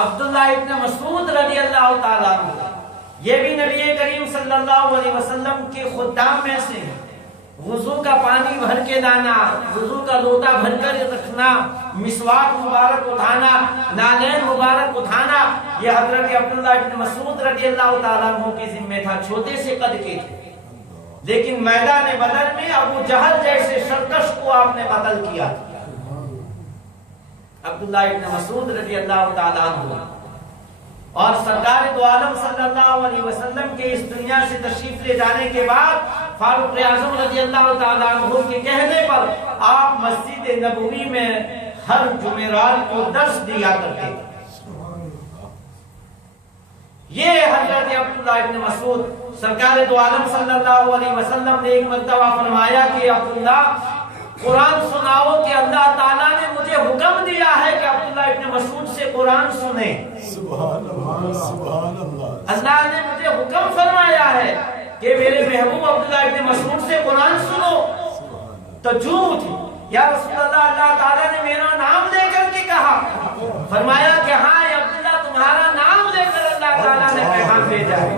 عبداللہ ابن مسعود رضی اللہ تعالیٰ عنہ، یہ بھی نبی کریم صلی اللہ علیہ وسلم کے خدام میں سے، وضو کا پانی بھر کے لانا، وضو کا لوٹا بھر کر رکھنا، مسواک مبارک اٹھانا، نالین مبارک اٹھانا، یہ حضرت عبداللہ ابن مسعود رضی اللہ تعالیٰ عنہ کے ذمہ تھا، چھوٹے سے قد کے تھے، لیکن میدان بدر میں ابو جہل جیسے سرکش کو آپ نے قتل کیا تھا۔ عبداللہ ابن مسعود رضی اللہ تعالیٰ عنہ اور سرکار دو عالم صلی اللہ علیہ وسلم کے اس دنیا سے تشریف لے جانے کے بعد فاروق اعظم رضی اللہ تعالیٰ عنہ کے کہنے پر آپ مسجد نبوی میں ہر جمعرات کو درس دیا کرتے تھے۔ یہ حضرت عبداللہ ابن مسعود، سرکار دو عالم صلی اللہ علیہ وسلم نے ایک مرتبہ فرمایا کہ عبداللہ قرآن سناؤ کہ اللہ تعالیٰ نے مجھے حکم دیا ہے کہ عبداللہ ابن مسعود سے قرآن سنیں۔ سبحان اللہ، سبحان اللہ۔ اللہ نے مجھے حکم فرمایا ہے کہ میرے محبوب عبداللہ ابن مسعود سے قرآن سنو۔ تو جھوم اٹھی، یا رسول اللہ، اللہ تعالیٰ نے میرا نام لے کر کے کہا؟ فرمایا کہ ہاں یا عبداللہ، تمہارا نام لے کر اللہ تعالیٰ نے پیغام بھیجا ہے۔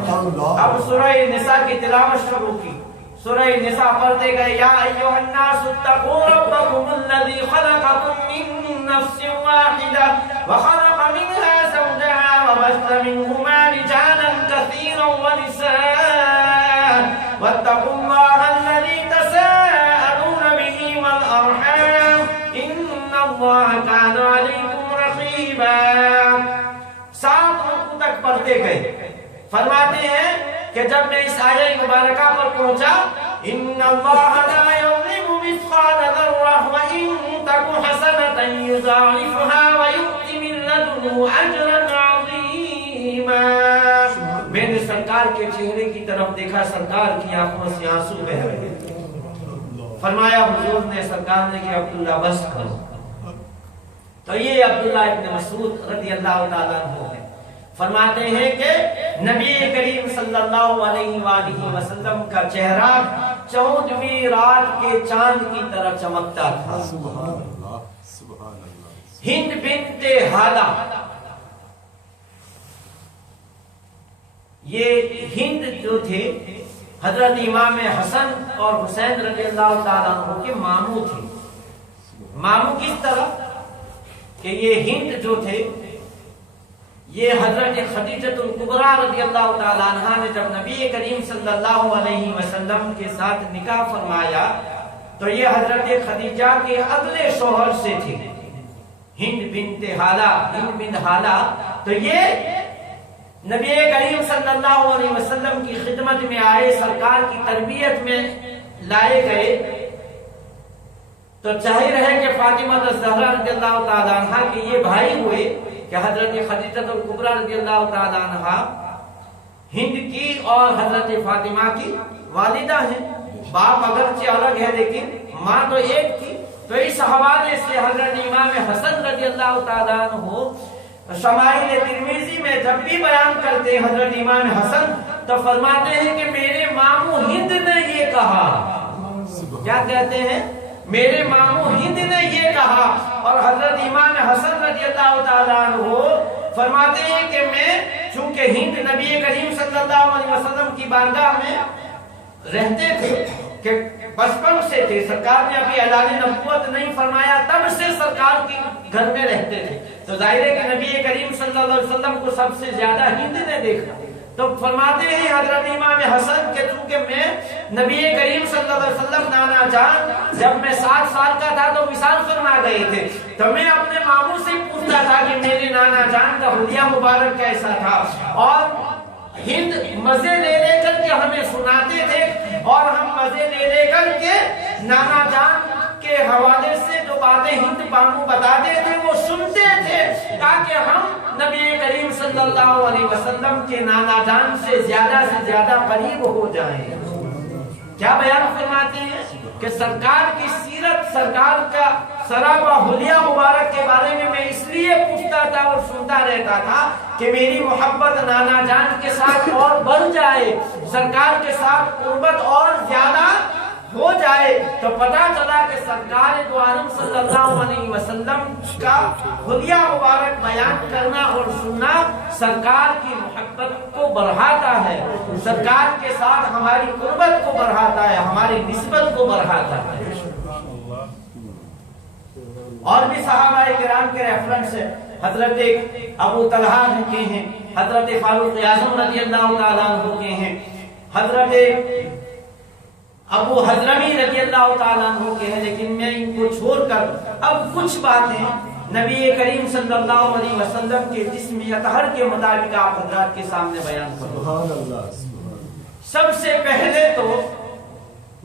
اب سورہ نساء کی تلاوت شروع کی، سورہ نساء پڑھتے گئے، یا ایھا الناس اتقوا ربکم الذی خلقکم من نفس واحدہ وخلق منها زوجها وبث منہما رجالا کثیرا ونساء واتقوا اللہ الذی تساءلون به والارحام ان اللہ کان علیکم رقیبا۔ 7 رکوع تک پڑھتے گئے۔ فرماتے ہیں کہ جب میں اس آیہ مبارکہ پر پہنچا، ان اللہ لا یظلم مثقال ذرہ وان تک حسنۃ یضاعفها ویؤت من لدنہ اجرا عظیما۔ میں نے سرکار کے چہرے کی طرف دیکھا، سرکار کی آنکھوں سے آنسو بہہ رہے تھے۔ فرمایا حضور نے، سرکار نے کہ عبداللہ بس کرو۔ تو یہ عبداللہ ابن مسعود رضی اللہ تعالیٰ عنہ ہے۔ فرماتے ہیں کہ نبی کریم صلی اللہ علیہ وآلہ وسلم کا چہرہ 14ویں رات کے چاند کی طرح چمکتا تھا۔ سبحان اللہ، سبحان اللہ۔ ہند بنت حالہ، یہ ہند جو تھے حضرت امام حسن اور حسین رضی اللہ تعالیٰ عنہ کے ماموں تھے۔ ماموں کس طرح کہ یہ ہند جو تھے، یہ حضرت خدیجۃ الکبریٰ رضی اللہ تعالیٰ عنہ نے جب نبی کریم صلی اللہ علیہ وسلم کے ساتھ نکاح فرمایا تو یہ حضرت خدیجہ کے اگلے شوہر سے تھی، ہند بنت حالہ، ہند بنت حالہ۔ تو یہ نبی کریم صلی اللہ علیہ وسلم کی خدمت میں آئے، سرکار کی تربیت میں لائے گئے۔ تو ظاہر ہے کہ فاطمہ الزہرا رضی اللہ تعالیٰ عنہ کے یہ بھائی ہوئے کہ حضرت خدیجۃ الکبریٰ رضی اللہ تعالیٰ عنہ ہند کی اور حضرت فاطمہ کی والدہ ہیں۔ باپ اگرچہ الگ ہے لیکن ماں تو ایک تھی۔ تو اس حوالے سے حضرت امام حسن رضی اللہ تعالیٰ عنہ شمائل ترمذی میں جب بھی بیان کرتے ہیں حضرت امام حسن تو فرماتے ہیں کہ میرے ماموں ہند نے یہ کہا۔ کیا کہتے ہیں؟ میرے ماموں ہند نے یہ کہا۔ اور حضرت امام حسن رضی اللہ تعالیٰ عنہ فرماتے ہیں کہ میں چونکہ ہند نبی کریم صلی اللہ علیہ وسلم کی بارگاہ میں رہتے تھے کہ بچپن سے تھے، سرکار نے ابھی اعلان نبوت نہیں فرمایا تب سے سرکار کے گھر میں رہتے تھے، تو ظاہر ہے کہ نبی کریم صلی اللہ علیہ وسلم کو سب سے زیادہ ہند نے دیکھا۔ تو فرماتے ہیں حضرت امام حسن کہ چونکہ میں نبی کریم صلی اللہ علیہ وسلم نانا جان جب میں 7 سال کا تھا تو وصال فرما گئے تھے، تو میں اپنے ماموں سے پوچھتا تھا کہ میرے نانا جان کا حلیہ مبارک کیسا تھا، اور ہند مزے لے لے کر کے ہمیں سناتے تھے اور ہم مزے لے لے کر کے نانا جان کے حوالے سے جو باتیں ہند ماموں بتاتے تھے وہ سنتے تھے تاکہ ہم نبی کریم صلی اللہ علیہ وسلم کے نانا جان سے زیادہ قریب ہو جائیں۔ کیا بیان فرماتے ہیں کہ سرکار کی سیرت، سرکار کا سراپا حلیہ مبارک کے بارے میں میں اس لیے پوچھتا تھا اور سنتا رہتا تھا کہ میری محبت نانا جان کے ساتھ اور بڑھ جائے، سرکار کے ساتھ قربت اور زیادہ ہو جائے تو پتا چلا کہ سرکار دو عالم صلی اللہ علیہ وسلم کا حلیہ مبارک بیان کرنا اور سننا سرکار کی محبت کو بڑھاتا ہے، سرکار کے ساتھ ہماری قربت کو بڑھاتا ہے، ہماری نسبت کو بڑھاتا ہے۔ اور بھی صحابہ کرام کے ریفرنس ہے، حضرت ابو طلحہ کے ہیں، حضرت فاروق اعظم رضی اللہ تعالیٰ عنہ کے ہیں، حضرت ابو حضرمی رضی اللہ تعالیٰ عنہ کے ہیں، لیکن میں ان کو چھوڑ کر اب کچھ باتیں نبی کریم صلی اللہ علیہ وسلم کے جسم اطہر کے مطابق آپ حضرات کے سامنے بیان کروں۔ سب سے پہلے تو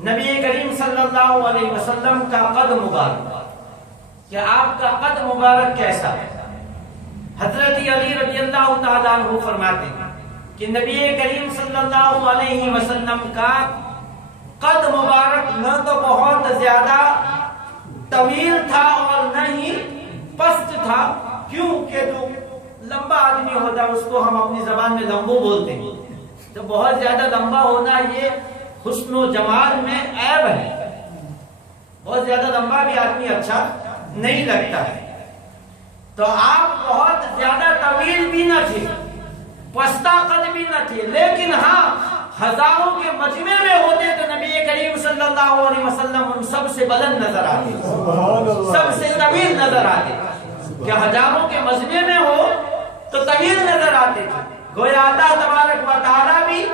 نبی کریم صلی اللہ علیہ وسلم کا قد مبارک، کہ آپ کا قد مبارک کیسا ہے۔ حضرت علی رضی اللہ تعالیٰ عنہ فرماتے ہیں کہ نبی کریم صلی اللہ علیہ وسلم کا قد مبارک نہ تو بہت زیادہ طویل تھا اور نہ ہی پست تھا، کیونکہ جو لمبا آدمی ہوتا ہے اس کو ہم اپنی زبان میں لمبو بولتے ہیں، تو بہت زیادہ لمبا ہونا یہ حسن و جمال میں عیب ہے، بہت زیادہ لمبا بھی آدمی اچھا نہیں لگتا ہے۔ تو آپ بہت زیادہ طویل بھی نہ تھے، پستہ قد بھی نہ تھے، لیکن ہاں ہزاروں کے مجمع میں ہوتے تو نبی کریم صلی اللہ علیہ وسلم ان سب سے بلند نظر آتے، سب سے طویل نظر آتے، کہ ہزاروں کے مجمع میں ہو تو طویل نظر آتے تھے۔ گویا اللہ تبارک و تعالیٰ بھی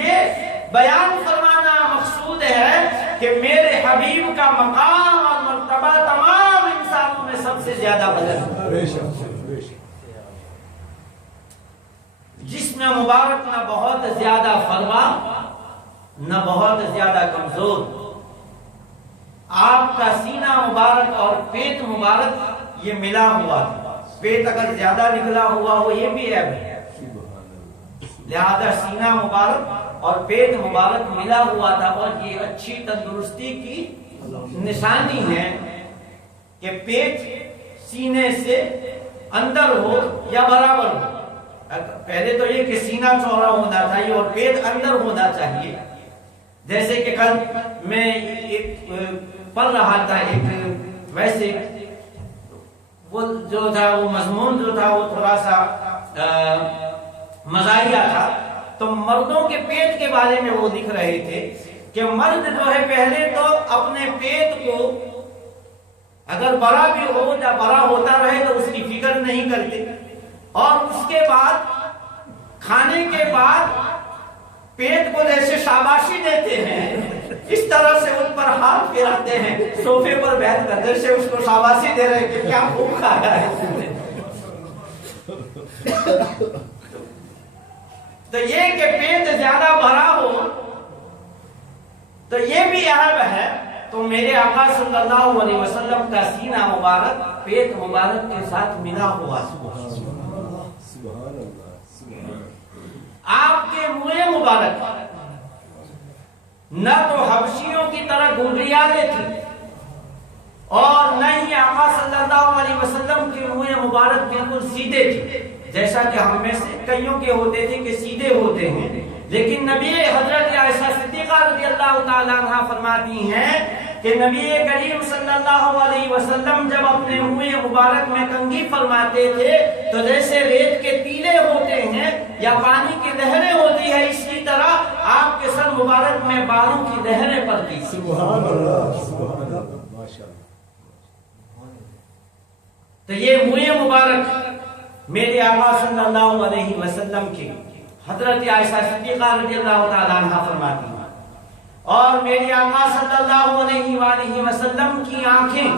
یہ بیان فرمانا مقصود ہے کہ میرے حبیب کا مقام اور مرتبہ تمام انسانوں میں سب سے زیادہ بلند، جس میں مبارک نہ بہت زیادہ فرما نہ بہت زیادہ کمزور، آپ کا سینہ مبارک اور پیٹ مبارک یہ ملا ہوا تھا، پیٹ اگر زیادہ نکلا ہوا ہو یہ بھی عیب ہے، لہذا سینہ مبارک اور پیٹ مبارک ملا ہوا تھا، اور یہ اچھی تندرستی کی نشانی ہے کہ پیٹ سینے سے اندر ہو یا برابر ہو۔ پہلے تو یہ کہ سینہ چوڑا ہونا چاہیے اور پیٹ اندر ہونا چاہیے، جیسے کہ کل میں ایک پڑھ رہا تھا، ایک ویسے وہ جو تھا وہ مضمون جو تھا وہ تھوڑا سا مزاحیہ تھا، تو مردوں کے پیٹ کے بارے میں وہ لکھ رہے تھے کہ مرد جو ہے پہلے تو اپنے پیٹ کو اگر بڑا بھی ہو یا بڑا ہوتا رہے تو اس کی فکر نہیں کرتے، اور اس کے بعد کھانے کے بعد پیٹ کو جیسے شاباشی دیتے ہیں اس طرح سے ان پر ہاتھ پھیراتے ہیں، صوفے پر بیٹھ کر جیسے اس کو شاباشی دے رہے کہ کیا خوب کھایا ہے۔ تو یہ کہ پیٹ زیادہ بھرا ہو تو یہ بھی عیب ہے، تو میرے آقا صلی اللہ علیہ وسلم کا سینہ مبارک پیٹ مبارک کے ساتھ ملا ہوا، آپ کے منہ مبارک نہ تو حبشیوں کی طرح گونڈریالے تھی اور نہ ہی آقا صلی اللہ علیہ وسلم کے منہ مبارک بالکل سیدھے تھے، جیسا کہ ہم میں سے کئیوں کے ہوتے تھے کہ سیدھے ہوتے ہیں، لیکن نبی حضرت عائشہ صدیقہ رضی اللہ تعالیٰ عنہ فرماتی ہیں کہ نبی کریم صلی اللہ علیہ وسلم جب اپنے منہ مبارک میں کنگھی فرماتے تھے تو جیسے ریت کے تیلے ہوتے ہیں یا پانی کی لہریں ہوتی ہے، اسی طرح آپ کے سر مبارک میں بالوں کی لہریں پڑتی۔ سبحان اللہ، سبحان اللہ، ماشاءاللہ۔ تو یہ منہ مبارک میرے آقا صلی اللہ علیہ وسلم کی حضرت عائشہ صدیقہ رضی اللہ تعالیٰ عنہ فرماتی ہیں، اور میری آقا صلی اللہ علیہ وآلہ وسلم کی آنکھیں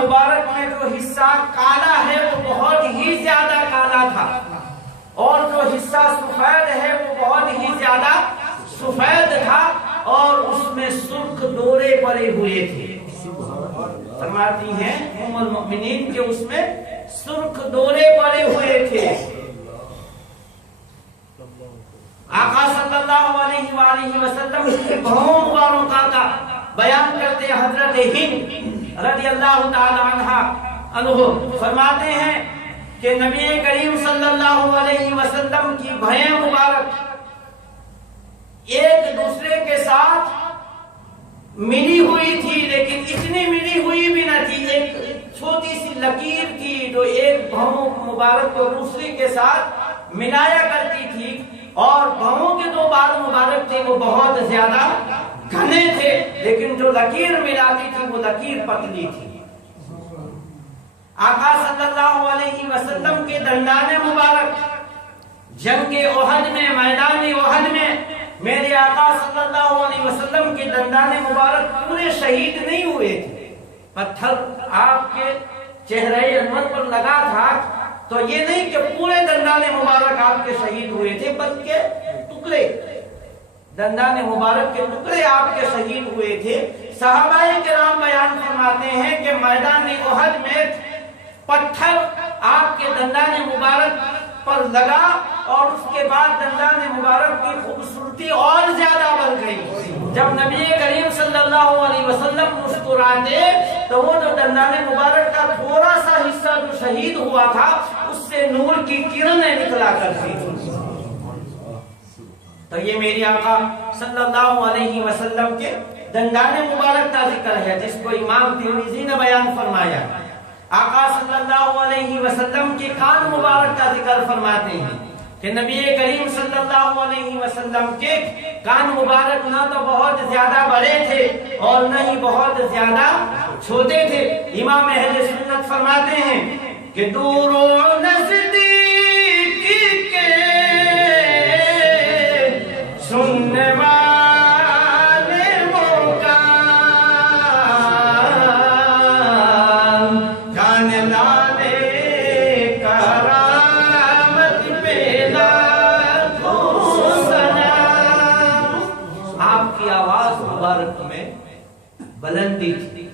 مبارک میں جو حصہ کالا ہے وہ بہت ہی زیادہ کالا تھا، اور جو حصہ سفید ہے وہ بہت ہی زیادہ سفید تھا، اور اس میں سرخ ڈورے پڑے ہوئے تھے۔ فرماتی ہیں ام المؤمنین کہ اس میں سرخ ڈورے پڑے ہوئے تھے۔ آقا صلی اللہ علیہ وآلہ وسلم کے بہوں مبارکہ کا بیان کرتے حضرت ہند رضی اللہ تعالی عنہ فرماتے ہیں کہ نبی کریم صلی اللہ علیہ وسلم کی بھیں مبارک ایک دوسرے کے ساتھ ملی ہوئی تھی، لیکن اتنی ملی ہوئی بھی نہ تھی، ایک چھوٹی سی لکیر تھی جو ایک بھاؤں مبارک کو دوسری کے ساتھ ملایا کرتی تھی، اور بھاؤں کے دو بال مبارک تھے وہ بہت زیادہ گھنے تھے، لیکن جو لکیر ملاتی تھی وہ لکیر پتلی تھی۔ آقا صلی اللہ علیہ وسلم کے دندان مبارک جنگ احد میں، میدان احد میں میرے آقا صلی اللہ علیہ وسلم کے دندان مبارک پورے شہید نہیں ہوئے تھے، پتھر آپ کے چہرے انور پر لگا تھا تو یہ نہیں کہ پورے دندان مبارک آپ کے شہید ہوئے تھے، بلکہ ٹکڑے، دندان مبارک کے ٹکڑے آپ کے شہید ہوئے تھے۔ صحابہ کرام بیان فرماتے ہیں کہ میدان احد میں پتھر آپ کے دندان مبارک پر لگا اور اس کے بعد دندان مبارک کی خوبصورتی اور زیادہ بڑھ گئی۔ جب نبی کریم صلی اللہ علیہ وسلم مسکراتے تو وہ جو دندان مبارک کا تھوڑا سا حصہ جو شہید ہوا تھا اس سے نور کی کرنیں نکلا کرتی تھی۔ تو یہ میری آقا صلی اللہ علیہ وسلم کے دندان مبارک کا ذکر ہے، جس کو امام ترمذی نے بیان فرمایا۔ آقا صلی اللہ علیہ وسلم کے کان مبارک کا ذکر فرماتے ہیں کہ نبی کریم صلی اللہ علیہ وسلم کے کان مبارک نہ تو بہت زیادہ بڑے تھے اور نہ ہی بہت زیادہ چھوٹے تھے۔ امام اہل سنت فرماتے ہیں کہ دور و نزدیک کے سننے بلندی تھی،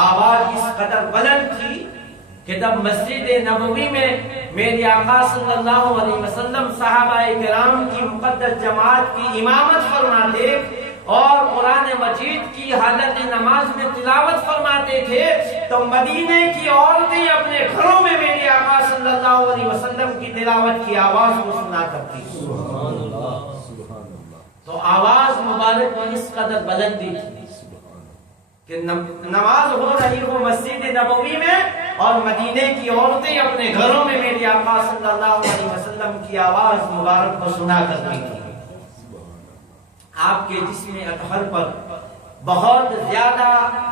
آواز اس قدر بلند تھی کہ جب مسجد نبوی میں میرے آقا صلی اللہ علیہ وسلم صحابہ کرام کی مقدس جماعت کی امامت فرماتے اور قرآن مجید کی حالت نماز میں تلاوت فرماتے تھے تو مدینے کی عورتیں اپنے گھروں میں میرے آقا صلی اللہ علیہ وسلم کی تلاوت کی آواز کو سنا کرتی تھی۔ تو آواز مبارک میں اس قدر بلندی تھی کہ نماز ہو رہی ہو مسجد نبوی میں اور مدینے کی عورتیں اپنے گھروں میں میری آقا صلی اللہ علیہ وسلم کی آواز مبارک کو سنا کرتی تھی۔ آپ کے جسم اطہر پر بہت زیادہ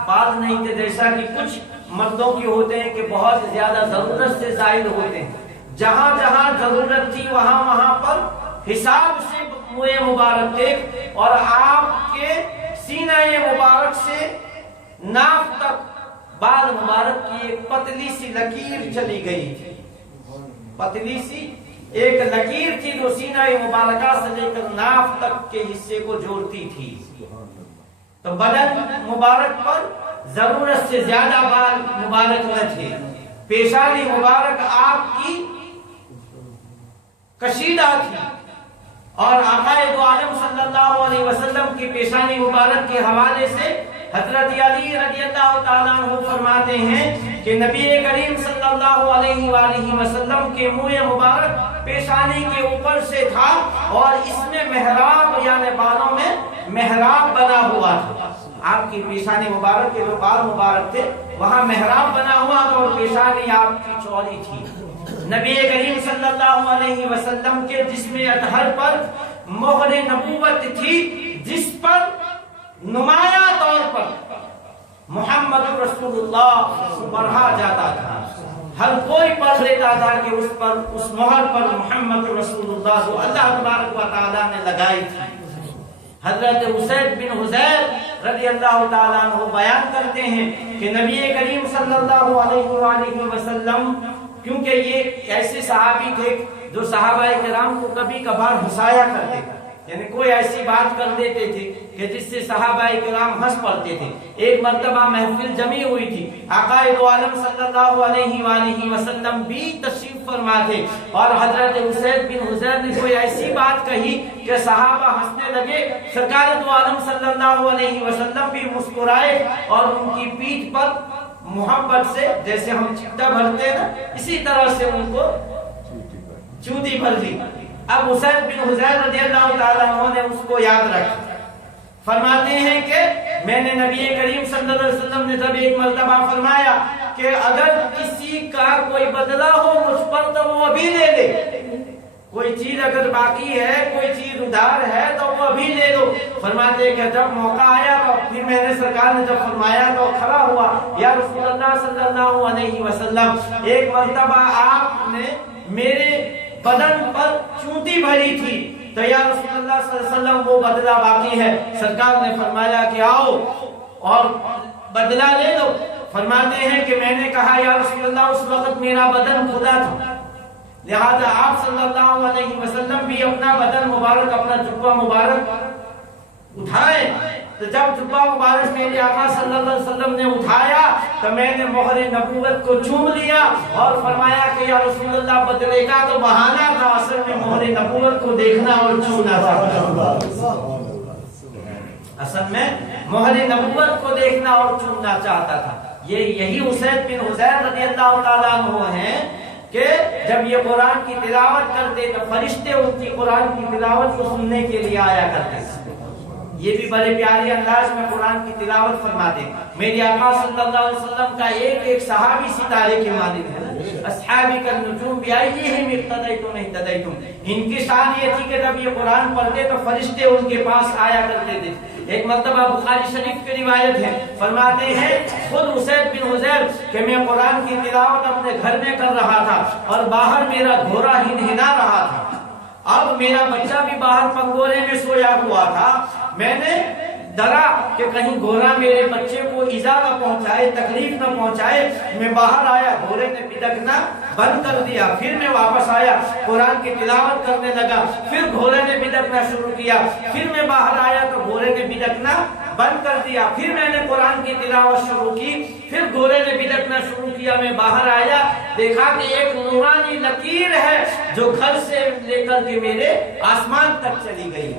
بال نہیں تھے، جیسا کہ کچھ مردوں کی ہوتے ہیں کہ بہت زیادہ ضرورت سے زائد ہوتے ہیں۔ جہاں جہاں ضرورت تھی وہاں وہاں پر حساب سے منہ مبارک تھے، اور آپ کے سینہ مبارک سے ناف تک بال مبارک کی ایک پتلی سی لکیر چلی گئی تھی، پتلی سی ایک لکیر تھی جو سینہ مبارکہ سے لے کر ناف تک کے حصے کو جوڑتی تھی۔ تو بدن مبارک پر ضرورت سے زیادہ بال مبارک نہ تھے، پیشانی مبارک آپ کی کشیدہ تھی، اور آقا دو عالم صلی اللہ علیہ وسلم کی پیشانی مبارک کے حوالے سے حضرت علی رضی اللہ تعالیٰ عنہ فرماتے ہیں کہ نبی کریم صلی اللہ علیہ وآلہ وسلم کے منہ مبارک پیشانی کے اوپر سے تھا اور اس میں محراب یعنی بالوں میں محراب بنا ہوا تھا۔ آپ کی پیشانی مبارک کے جو بال مبارک تھے وہاں محراب بنا ہوا تھا اور پیشانی آپ کی چوڑی تھی۔ نبی کریم صلی اللہ علیہ وسلم کے جسم اطہر پر مہر نبوت تھی، جس پر نمایاں طور پر محمد رسول اللہ پڑھا جاتا تھا۔ ہر کوئی پڑھ لیتا تھا کہ اس پر اس مہر پر محمد رسول اللہ جو اللہ تبارک و تعالیٰ نے لگائی تھی۔ حضرت اسید بن حضیر رضی اللہ تعالیٰ عنہ بیان کرتے ہیں کہ نبی کریم صلی اللہ علیہ وآلہ وسلم، کیونکہ یہ ایسے صحابی تھے جو صحابہ کرام کو کبھی کبھار ہنسایا کرتے تھے، یعنی کوئی ایسی بات کر دیتے تھے کہ جس سے صحابہ کرام ہنس پڑتے تھے۔ ایک مرتبہ محفل جمی ہوئی تھی، آقا دو عالم صلی اللہ علیہ وآلہ وسلم بھی تشریف فرما تھے، اور حضرت اسید بن حضیر نے کوئی ایسی بات کہی کہ صحابہ ہنسنے لگے۔ سرکار دو عالم صلی اللہ علیہ وسلم بھی مسکرائے اور ان کی پیٹھ پر محبت سے، جیسے ہم چکتا بھرتے ہیں نا، اسی طرح سے ان کو چوٹی بھر دی۔ اب اسید بن حضیر رضی اللہ تعالیٰ عنہ نے اس کو یاد رکھا، فرماتے ہیں کہ میں نے نبی کریم صلی اللہ علیہ وسلم نے جب ایک مرتبہ فرمایا کہ اگر کسی کا کوئی بدلہ ہو مجھ پر تو وہ ابھی لے لے، کوئی چیز اگر باقی ہے، کوئی چیز ادھار ہے تو وہ ابھی لے لو۔ فرماتے ہیں کہ جب موقع آیا تو پھر میں نے سرکار نے جب فرمایا تو کھڑا ہوا، یا رسول اللہ صلی اللہ علیہ وسلم ایک مرتبہ آپ نے میرے بدن پر چونٹی بھری تھی تو یا رسول اللہ صلی اللہ علیہ وسلم وہ بدلہ باقی ہے۔ سرکار نے فرمایا کہ آؤ اور بدلہ لے لو۔ فرماتے ہیں کہ میں نے کہا یا رسول اللہ اس وقت میرا بدن کھلا تھا، لہذا آپ صلی اللہ علیہ وسلم بھی اپنا بدن مبارک، اپنا جبہ مبارک اٹھائے۔ تو جب جبہ مبارک میرے آقا صلی اللہ علیہ وسلم نے اٹھایا تو میں نے مہر نبوت کو چوم لیا اور فرمایا کہ یا رسول اللہ بدلے کا تو بہانہ تھا، اصل میں مہر نبوت کو دیکھنا اور چومنا تھا، اصل میں مہر نبوت کو دیکھنا اور چومنا چاہتا تھا۔ یہی اسید بن حضیر رضی اللہ تعالیٰ عنہ ہیں کہ جب یہ قرآن کی تلاوت کرتے تو فرشتے ان کی قرآن کی تلاوت کو سننے کے لیے آیا کرتے، یہ بھی بڑے پیارے انداز میں قرآن کی تلاوت فرماتے۔ میرے آقا صلی اللہ علیہ وسلم کا ایک صحابی ستارے کے مانند ہے، اصحابی کا نجوم بیائیہم اقتدیتم اہتدیتم، ان کی شان یہ تھی کہ جب یہ قرآن پڑھتے تو فرشتے ان کے پاس آیا کرتے تھے۔ ایک مرتبہ بخاری شریف کی روایت ہے، فرماتے ہیں خود اسید بن حضیر کہ میں قرآن کی تلاوت اپنے گھر میں کر رہا تھا اور باہر میرا گھوڑا ہنہنا رہا تھا، اب میرا بچہ بھی باہر پنگورے میں سویا ہوا تھا، میں نے ڈرا کہ کہیں گھوڑا میرے بچے کو ایذا نہ پہنچائے، تکلیف نہ پہنچائے، میں باہر آیا، گھوڑے نے بدکنا بند کر دیا، پھر میں واپس آیا قرآن کی تلاوت کرنے لگا، پھر گھوڑے نے بدکنا شروع کیا، پھر میں باہر آیا تو گھوڑے نے بدکنا بند کر دیا، پھر میں نے قرآن کی تلاوت شروع کی، پھر گھوڑے نے بدکنا شروع کیا، میں باہر آیا، دیکھا کہ ایک نورانی لکیر ہے جو گھر سے لے کر کے میرے آسمان تک چلی گئی،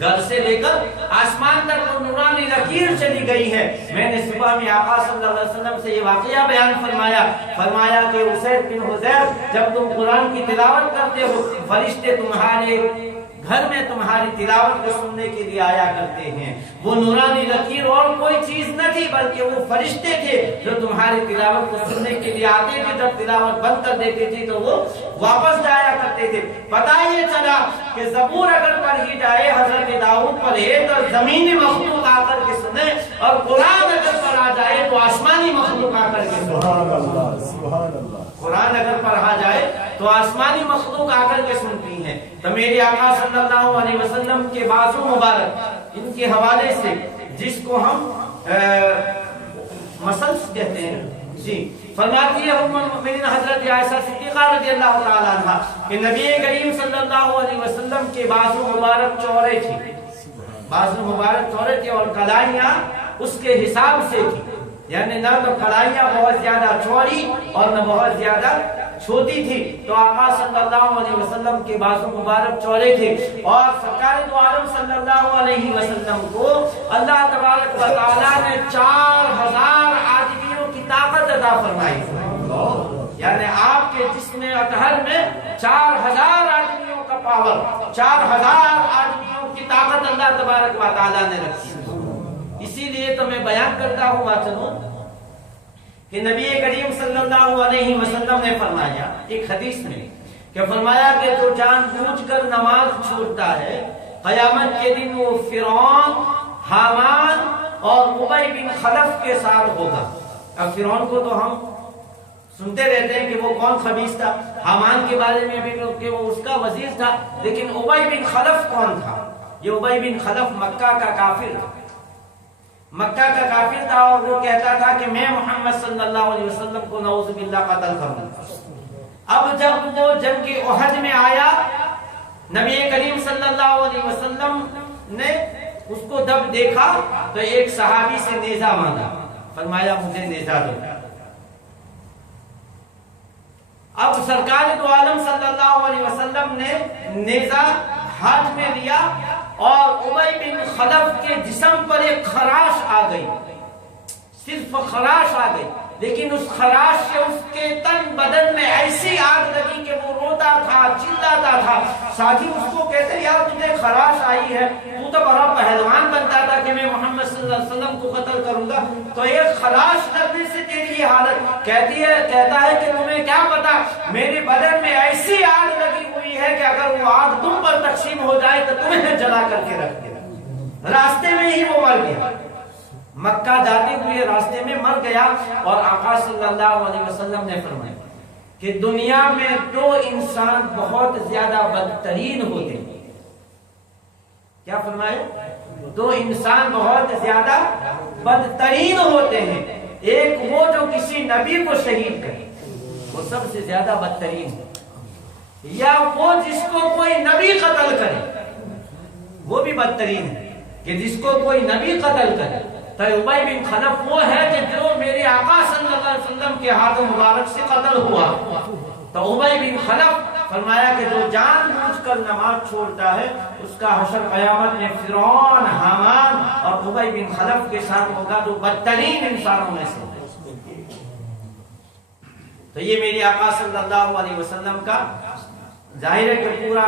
گھر سے لے کر آسمان تک وہ نورانی لکیر چلی گئی ہے۔ میں نے صبح میں آقا صلی اللہ علیہ وسلم سے یہ واقعہ بیان فرمایا کہ اسید بن حضیر جب تم قرآن کی تلاوت کرتے ہو فرشتے تمہارے گھر میں تمہاری تلاوت کو سننے کے لیے آیا کرتے ہیں، وہ نورانی لکیر اور کوئی چیز نہ تھی بلکہ وہ فرشتے تھے جو تمہاری تلاوت کو سننے کے لیے آتے تھے، جب تلاوت بند کر دیتے تھے تو وہ واپس جایا کرتے تھے۔ پتہ یہ چلا کہ زبور اگر پڑھی جائے حضرت داؤد پڑھے تو زمینی مخلوق آ کر کے سنے، اور قرآن اگر پڑھا جائے تو آسمانی مخلوق آ کر کے سنے۔ قرآن اگر پڑھا جائے تو آسمانی مخلوق آ کر کے سنتی ہیں۔ تو میرے آقا صلی اللہ علیہ وسلم کے بازو مبارک ان کے حوالے سے جس کو ہم مسلس کہتے ہیں، جی فرماتی ہے ام المؤمنین حضرت عائشہ صدیقہ رضی اللہ تعالیٰ عنہ کہ نبی کریم صلی اللہ علیہ وسلم کے بازو مبارک چوڑے تھے، بازو مبارک چوڑے تھے اور کلائیاں اس کے حساب سے تھی، یعنی نہ تو کلائیاں بہت زیادہ چوڑی اور نہ بہت زیادہ چھوٹی تھی۔ تو آقا صلی اللہ علیہ وسلم کے بازو مبارک چوڑے تھے، اور سرکار دو عالم صلی اللہ علیہ وسلم کو اللہ تبارک و تعالیٰ نے 4000 آدمیوں کی طاقت عطا فرمائی، یعنی آپ کے جسم اطہر میں 4000 آدمیوں کا پاور، 4000 آدمیوں کی طاقت اللہ تبارک و تعالیٰ نے رکھی۔ اسی لیے تو میں بیان کرتا ہوں چلو کہ نبی کریم صلی اللہ علیہ وسلم نے فرمایا ایک حدیث میں کہ فرمایا کہ جو جان بوجھ کر نماز چھوڑتا ہے قیامت کے دن وہ فرعون، حامان اور ابی بن خلف کے ساتھ ہوگا۔ اب فرعون کو تو ہم سنتے رہتے ہیں کہ وہ کون خبیث تھا، حامان کے بارے میں بھی کہ وہ اس کا وزیر تھا، لیکن ابی بن خلف کون تھا؟ یہ ابی بن خلف مکہ کا کافر تھا، مکہ کا کافر تھا، اور وہ کہتا تھا کہ میں محمد صلی اللہ علیہ وسلم کو نعوذ باللہ قتل کروں۔ اب جب وہ جنگ احد میں آیا نبی کریم صلی اللہ علیہ وسلم نے اس کو جب دیکھا تو ایک صحابی سے نیزہ مانگا، فرمایا مجھے نیزہ دو۔ اب سرکار دو عالم صلی اللہ علیہ وسلم نے نیزہ ہاتھ میں لیا اور ابی بن خلف کے جسم پر ایک خراش آ گئی، صرف خراش آ گئی، لیکن اس خراش سے اس کے تن بدن میں ایسی آگ لگی کہ وہ روتا تھا، چلاتا تھا۔ ساتھی اس کو کہتے یار تجھے خراش آئی ہے، تو تو بڑا پہلوان بنتا تھا کہ میں محمد صلی اللہ علیہ وسلم کو قتل کروں گا، تو ایک خراش لگنے سے تیری یہ حالت۔ کہتا ہے کہ تمہیں کیا پتا میرے بدن میں ایسی آگ لگی ہوئی ہے کہ اگر وہ آگ تم پر تقسیم ہو جائے تو تمہیں جلا کر کے رکھ دے۔ راستے میں ہی وہ مر گیا، مکہ جاتے ہوئے راستے میں مر گیا۔ اور آقا صلی اللہ علیہ وسلم نے فرمایا کہ دنیا میں دو انسان بہت زیادہ بدترین ہوتے ہیں۔ کیا فرمایا؟ دو انسان بہت زیادہ بدترین ہوتے ہیں، ایک وہ جو کسی نبی کو شہید کرے، وہ سب سے زیادہ بدترین ہے، یا وہ جس کو کوئی نبی قتل کرے، وہ بھی بدترین ہے کہ جس کو کوئی نبی قتل کرے۔ تو ابی بن خلف وہ ہے کہ جو میرے آقا صلی اللہ علیہ وسلم کے ہاتھ مبارک سے قتل ہوا۔ تو ابی بن خلف فرمایا کہ جو جان بوجھ کر نماز چھوڑتا ہے اس کا حشر قیامت میں فرعون، حامان اور ابی بن خلف کے ساتھ ہوگا، جو بدترین انسانوں میں سے۔ تو یہ میرے آقا صلی اللہ علیہ وسلم کا ظاہر ہے کہ پورا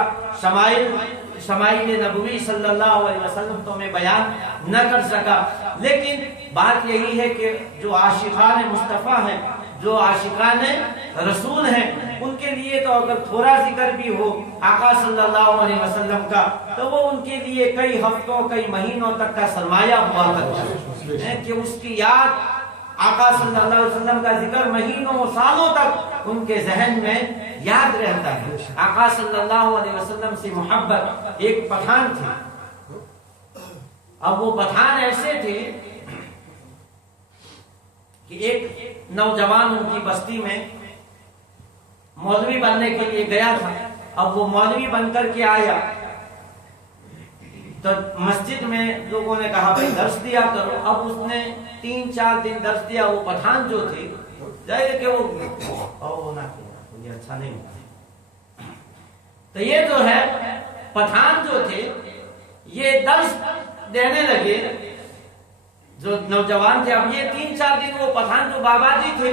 شمائل نبوی صلی اللہ علیہ وسلم تو میں بیان نہ کر سکا، لیکن بات یہی ہے کہ جو عاشقان مصطفیٰ ہیں، جو عاشقان رسول ہیں، ان کے لیے تو اگر تھوڑا ذکر بھی ہو آقا صلی اللہ علیہ وسلم کا تو وہ ان کے لیے کئی ہفتوں کئی مہینوں تک کا سرمایہ ہوا کرتا ہے کہ اس کی یاد، آقا صلی اللہ علیہ وسلم کا ذکر مہینوں سالوں تک ان کے ذہن میں یاد رہتا ہے۔ آقا صلی اللہ علیہ وسلم سے محبت ایک پٹھان تھی، اب وہ پٹھان ایسے تھے کہ ایک نوجوان ان کی بستی میں مولوی بننے کے لیے گیا تھا۔ اب وہ مولوی بن کر کے آیا تو مسجد میں لوگوں نے کہا بھائی درس دیا کرو۔ اب اس نے 3-4 دن درس دیا۔ وہ پٹھان جو تھے ظاہر کہ وہ یہ اچھا نہیں ہوتا، تو یہ جو ہے پٹھان جو تھے یہ درس دینے لگے جو نوجوان تھے۔ اب یہ 3-4 دن وہ پٹھان جو بابا جی تھے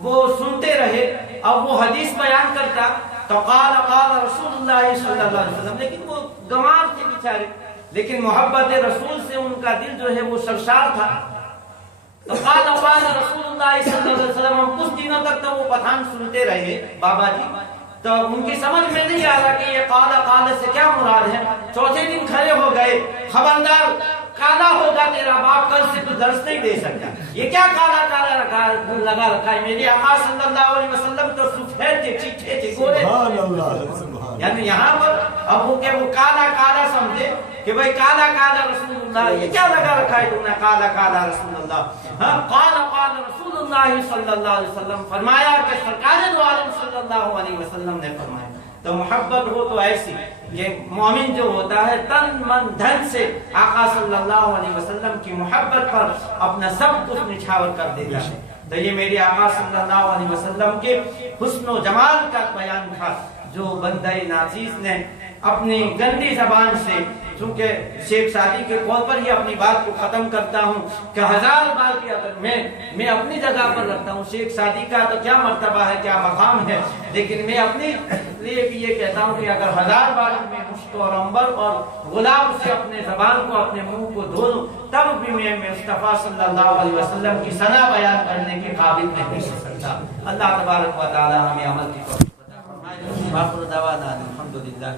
وہ سنتے رہے۔ اب وہ حدیث بیان کرتا تو قال رسول اللہ صلی اللہ علیہ وسلم، لیکن وہ گنوار تھے بیچارے، لیکن محبت رسول سے ان کا دل جو ہے وہ سرشار تھا۔ تو قال رسول اللہ صلی اللہ علیہ وسلم، ہم کچھ دنوں تک تو وہ پٹھان سنتے رہے بابا جی، تو ان کی سمجھ میں نہیں آ رہا کہ یہ قال سے کیا مراد ہے۔ چوتھے دن کھڑے ہو گئے، خبردار کالا ہوگا تیرا باپ، کل سے تو درس نہیں دے سکتا۔ یہ کیا کالا لگا رکھا ہے؟ میرے آقا صلی اللہ علیہ وسلم تو سفید تھے، چٹھے تھے، گورے، یعنی یہاں پر اب وہ کالا سمجھے کہ بھائی کالا رسول اللہ، یہ کیا لگا رکھا ہے تم نے کالا رسول اللہ۔ ہاں، قال رسول اللہ صلی اللہ علیہ وسلم، فرمایا کہ سرکار دو عالم صلی اللہ علیہ وسلم نے فرمایا۔ تو محبت ہو تو ایسی، یہ مومن جو ہوتا ہے تن من دھن سے آقا صلی اللہ علیہ وسلم کی محبت پر اپنا سب کچھ نچھاور کر دیتا ہے۔ تو یہ میرے آقا صلی اللہ علیہ وسلم کے حسن و جمال کا بیان تھا جو بندہ ناچیز نے اپنی گندی زبان سے، چونکہ شیخ سعدی کے قول پر ہی اپنی بات کو ختم کرتا ہوں کہ 1000 بار بھی اگر میں اپنی جگہ پر رکھتا ہوں، شیخ سعدی کا تو کیا مرتبہ ہے، کیا مقام ہے، لیکن میں اپنی لیے بھی یہ کہتا ہوں کہ اگر 1000 بار میں مشک اور عنبر اور گلاب سے اپنے زبان کو، اپنے منہ کو دھو لوں، تب بھی میں مصطفیٰ صلی اللہ علیہ وسلم کی ثنا بیان کرنے کے قابل نہیں ہو سکتا۔ اللہ تبارک و تعالی ہمیں عمل کی توفیق عطا فرمائے۔ باخر دعوانا الحمدللہ۔